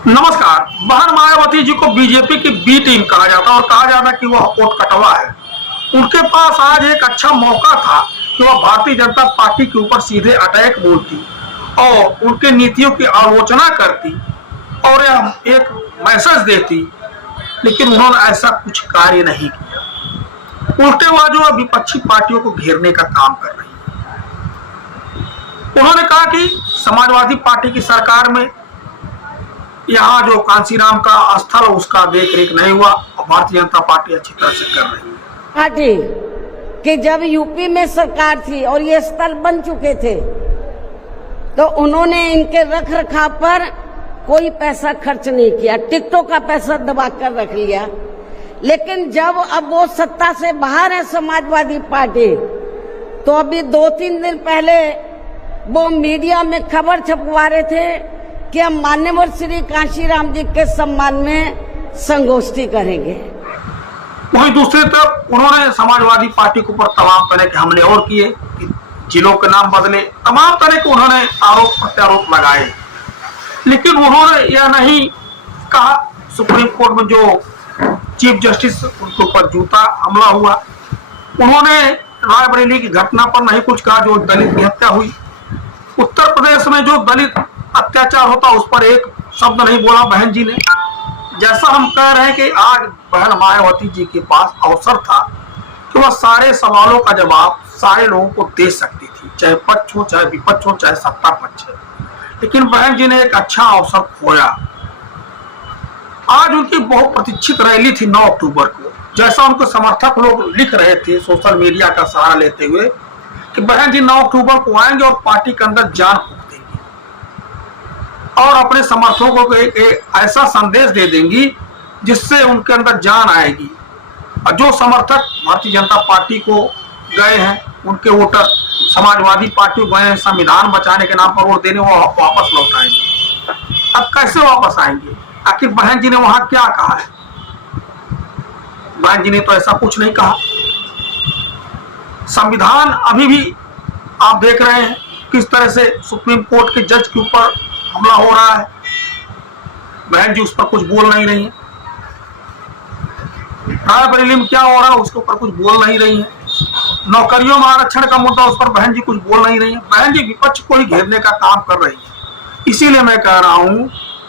नमस्कार। बहन मायावती जी को बीजेपी की बी टीम कहा जाता और कहा जाता कि वह कोट कटवा है। उनके पास आज एक अच्छा मौका था कि वह भारतीय जनता पार्टी के ऊपर सीधे अटैक बोलती और उनके नीतियों की आलोचना करती और एक मैसेज देती, लेकिन उन्होंने ऐसा कुछ कार्य नहीं किया। उल्टे वह जो विपक्षी पार्टियों को घेरने का काम कर रही है। उन्होंने कहा कि समाजवादी पार्टी की सरकार में यहाँ जो कांसीराम का स्थल उसका देख रेख नहीं हुआ और भारतीय जनता पार्टी अच्छी तरह से कर रही है। पार्टी कि जब यूपी में सरकार थी और ये स्थल बन चुके थे तो उन्होंने इनके रख रखाव पर कोई पैसा खर्च नहीं किया, टिकटों का पैसा दबा कर रख लिया। लेकिन जब अब वो सत्ता से बाहर है समाजवादी पार्टी, तो अभी 2-3 दिन पहले वो मीडिया में खबर छपवा रहे थे कि हम मान्यवर श्री कांशीराम जी के सम्मान में संगोष्ठी करेंगे। वहीं दूसरी तरफ उन्होंने समाजवादी पार्टी के ऊपर तमाम तरह के हमले और किए कि जिलों के नाम बदले, तमाम तरह के उन्होंने आरोप प्रत्यारोप लगाए। लेकिन उन्होंने यह नहीं कहा, सुप्रीम कोर्ट में जो चीफ जस्टिस उनके ऊपर जूता हमला हुआ, उन्होंने रायबरेली की घटना पर नहीं कुछ कहा जो दलित की हत्या हुई। उत्तर प्रदेश में जो दलित अत्याचार होता उस पर एक शब्द नहीं बोला बहन जी ने। जैसा हम कह रहे हैं कि आज बहन मायावती जी के पास अवसर था कि वह सारे सवालों का जवाब सारे लोगों को दे सकती थी, चाहे पक्ष हो, चाहे विपक्ष हो, चाहे सत्ता पक्ष है। लेकिन बहन जी ने एक अच्छा अवसर खोया। आज उनकी बहुत प्रतीक्षित रैली थी 9 अक्टूबर को। जैसा उनके समर्थक लोग लिख रहे थे सोशल मीडिया का सहारा लेते हुए कि बहन जी 9 अक्टूबर को आएंगे और पार्टी के अंदर जान फूंक देंगी और अपने समर्थकों को एक ऐसा संदेश दे देंगी जिससे उनके अंदर जान आएगी। और जो समर्थक भारतीय जनता पार्टी को गए हैं, उनके वोटर समाजवादी पार्टी को गए हैं संविधान बचाने के नाम पर वोट देने, वो वापस लौट आएंगे। अब कैसे वापस आएंगे? आखिर बहन जी ने वहां क्या कहा है? बहन जी ने तो ऐसा कुछ नहीं कहा। संविधान अभी भी आप देख रहे हैं किस तरह से सुप्रीम कोर्ट के जज के ऊपर हमला हो रहा है। बहन जी उस पर कुछ बोल नहीं रही है। रायबरेली में क्या हो रहा है उसके ऊपर कुछ बोल नहीं रही है। नौकरियों में आरक्षण का मुद्दा उस पर बहन जी कुछ बोल नहीं रही है। बहन जी विपक्ष को ही घेरने का काम कर रही है। इसीलिए मैं कह रहा हूं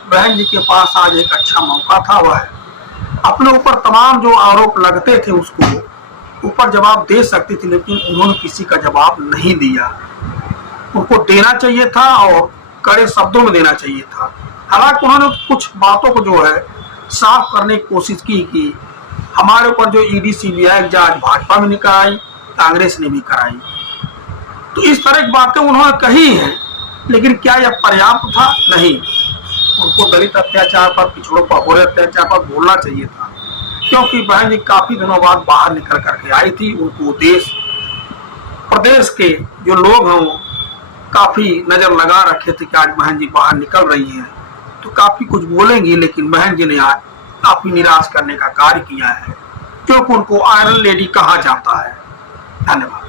बहन जी के पास आज एक अच्छा मौका था। वह अपने ऊपर तमाम जो आरोप लगते थे उसको ऊपर जवाब दे सकती थी, लेकिन उन्होंने किसी का जवाब नहीं दिया। उनको देना चाहिए था और कड़े शब्दों में देना चाहिए था। हालांकि उन्होंने कुछ बातों को जो है साफ करने की कोशिश की कि हमारे ऊपर जो ईडी सीबीआई जांच भाजपा में नहीं कराई, कांग्रेस ने भी कराई। तो इस तरह की बातें उन्होंने कही हैं, लेकिन क्या यह पर्याप्त था? नहीं। उनको दलित अत्याचार पर, पिछड़ों पर हो रहे अत्याचार पर बोलना चाहिए था, क्योंकि बहन जी काफी दिनों बाद बाहर निकल करके आई थी। उनको देश प्रदेश के जो लोग हैं वो काफी नजर लगा रखे थे कि आज बहन जी बाहर निकल रही हैं तो काफी कुछ बोलेंगी। लेकिन बहन जी ने आज काफी निराश करने का कार्य किया है, क्योंकि उनको आयरन लेडी कहा जाता है। धन्यवाद।